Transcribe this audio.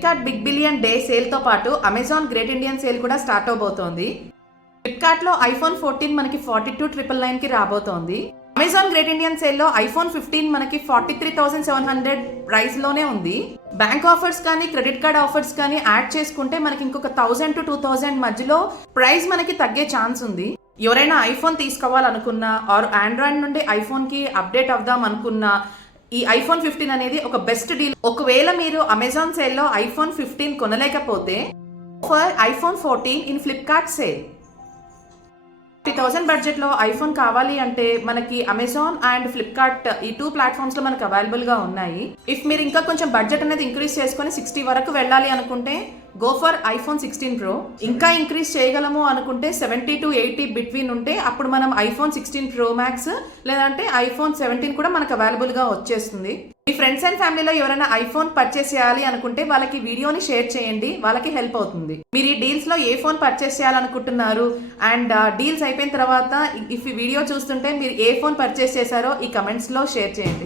Flipkart big billion day sale తో పాటు Amazon great Indian sale కూడా స్టార్ట్ అవబోతోంది. ఫ్లిప్కార్ట్ లో ఐఫోన్ 14 మనకి 42,999 కి రాబోతోంది. అమెజాన్ గ్రేట్ ఇండియన్ సేల్ లో ఐఫోన్ 15 మనకి 43,700 ప్రైస్ లోనే ఉంది. బ్యాంక్ ఆఫర్స్ కానీ క్రెడిట్ కార్డ్ ఆఫర్స్ కానీ యాడ్ చేసుకుంటే మనకి ఇంకొక 1000 to 2000 మధ్యలో ప్రైస్ మనకి తగ్గే ఛాన్స్ ఉంది. ఎవరైనా ఐఫోన్ తీసుకోవాలనుకున్నా ఆర్ ఆండ్రాయిడ్ నుండి ఐఫోన్ కి అప్డేట్ అవుదాం అనుకున్నా ఈ ఐఫోన్ 15 అనేది ఒక బెస్ట్ డీల్. ఒకవేళ మీరు అమెజాన్ సేల్ లో ఐఫోన్ 15 కొనలేకపోతే for iPhone 14 in Flipkart sale. 50,000 budget లో ఐఫోన్ కావాలి అంటే మనకి అమెజాన్ అండ్ ఫ్లిప్కార్ట్ ఈ 2 ప్లాట్ఫామ్స్ లో మనకి అవైలబుల్ గా ఉన్నాయి. ఇఫ్ మీరు ఇంకా కొంచెం బడ్జెట్ అనేది ఇంక్రీజ్ చేసుకొని 60 వరకు వెళ్ళాలి అనుకుంటే గో ఫర్ ఐఫోన్ 16 Pro. ఇంకా ఇంక్రీజ్ చేయగలము అనుకుంటే 70 to 80 బిట్వీన్ ఉంటే అప్పుడు మనం ఐఫోన్ 16 Pro Max లేదంటే ఐఫోన్ 17 కూడా మనకు అవైలబుల్ గా వచ్చేస్తుంది. మీ ఫ్రెండ్స్ అండ్ ఫ్యామిలీలో ఎవరైనా ఐఫోన్ పర్చేస్ చేయాలి అనుకుంటే వాళ్ళకి వీడియోని షేర్ చేయండి, వాళ్ళకి హెల్ప్ అవుతుంది. మీరు ఈ డీల్స్ లో ఏ ఫోన్ పర్చేస్ చేయాలనుకుంటున్నారు అండ్ డీల్స్ అయిపోయిన తర్వాత ఇఫ్ ఈ వీడియో చూస్తుంటే మీరు ఏ ఫోన్ పర్చేస్ చేశారో ఈ కమెంట్స్ లో షేర్ చేయండి.